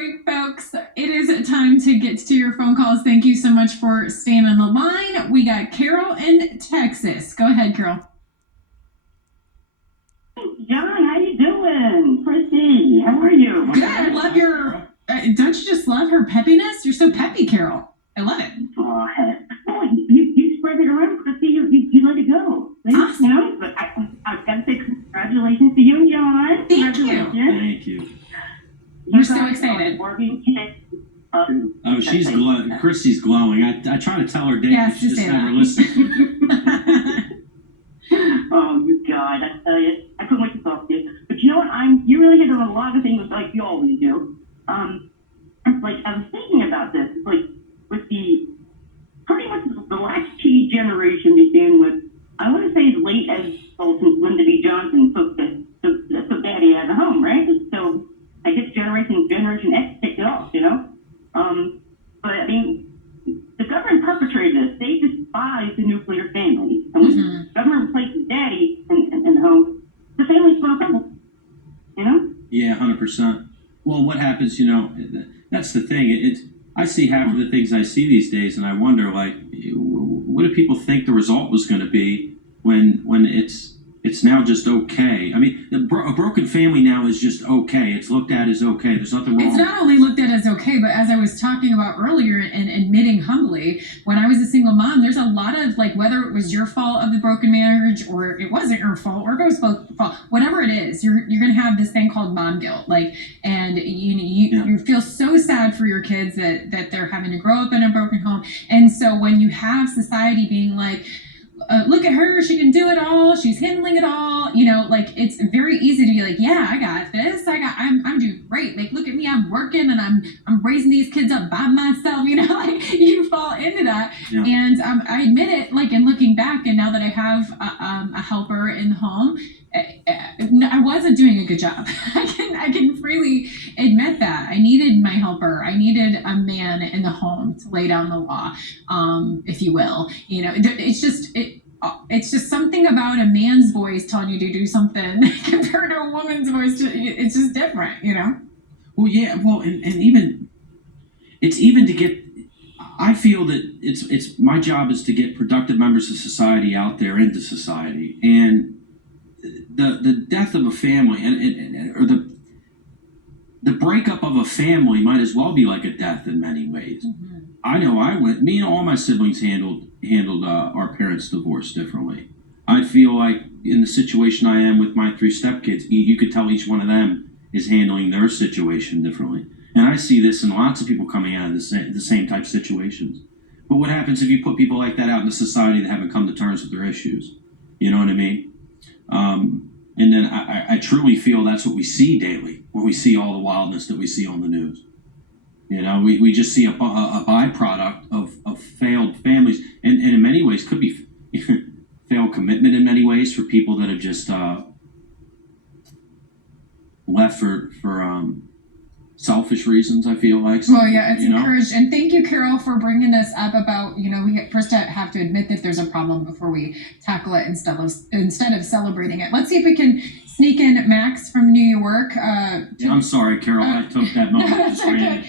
right, folks, it is time to get to your phone calls. Thank you so much for staying on the line. We got Carol in Texas. Go ahead, Carol. John, how you doing? Chrissy, how are you? Good. I love your. Don't you just love her peppiness? You're so peppy, Carol. I love it. Oh, heck. Oh, you spread it around, Chrissy. You let it go. Awesome. You know, but I've got to say congratulations to you and John. Thank you. Thank you. We're so excited. Oh, she's glowing. Chrissy's glowing. I try to tell her daily. Yes, She you just say never that. listens. Oh, you God, I tell you, I couldn't wait to talk to you. But you know what? You really hit on a lot of things like you always do. It's like I was thinking about this. It's like with the pretty much the latchkey generation began with, I want to say as late as since Lyndon B. Johnson took daddy out of the home, right? So I guess Generation X picked it off, you know. But I mean, the government perpetrated this. They despise the nuclear family. And when the government replaces daddy in the home, the family's broke up. You know? Yeah, 100%. Well, what happens? You know, that's the thing. I see half of the things I see these days, and I wonder, like, what do people think the result was going to be when it's now just okay? I mean, a broken family now is just okay. It's looked at as okay. There's nothing wrong. It's not only looked at as okay, but as I was talking about earlier and admitting humbly, when I was a single mom, there's a lot of, like, whether it was your fault of the broken marriage or it wasn't your fault or it was both fault, whatever it is, you're going to have this thing called mom guilt. Like, and you feel so sad for your kids that they're having to grow up in a broken home. And so when you have society being like, look at her, she can do it all, she's handling it all, you know, like, it's very easy to be like, yeah, I got this, I'm doing great, like, look at me, I'm working and I'm raising these kids up by myself, you know, like, you fall into that. And I admit it, like, in looking back, and now that I have a helper in the home, I wasn't doing a good job. I can freely admit that. I needed my helper. I needed a man in the home to lay down the law, if you will. You know, it's just something about a man's voice telling you to do something compared to a woman's voice. It's just different, you know? Well, yeah. Well, and even to get. I feel that it's my job is to get productive members of society out there into society, and the death of a family or the breakup of a family might as well be like a death in many ways. I know me and all my siblings handled our parents' divorce differently. I feel like in the situation I am with my 3 stepkids, you could tell each one of them is handling their situation differently. And I see this in lots of people coming out of the same type of situations. But what happens if you put people like that out into society that haven't come to terms with their issues? You know what I mean? And then I truly feel that's what we see daily when we see all the wildness that we see on the news. You know, we just see a byproduct of failed families, and in many ways could be failed commitment in many ways for people that have just left for selfish reasons, I feel like. Well, yeah, it's encouraged. And thank you, Carol, for bringing this up about, you know, we first have to admit that there's a problem before we tackle it instead of celebrating it. Let's see if we can sneak in Max from New York. I'm sorry, Carol. I took that moment. That's okay.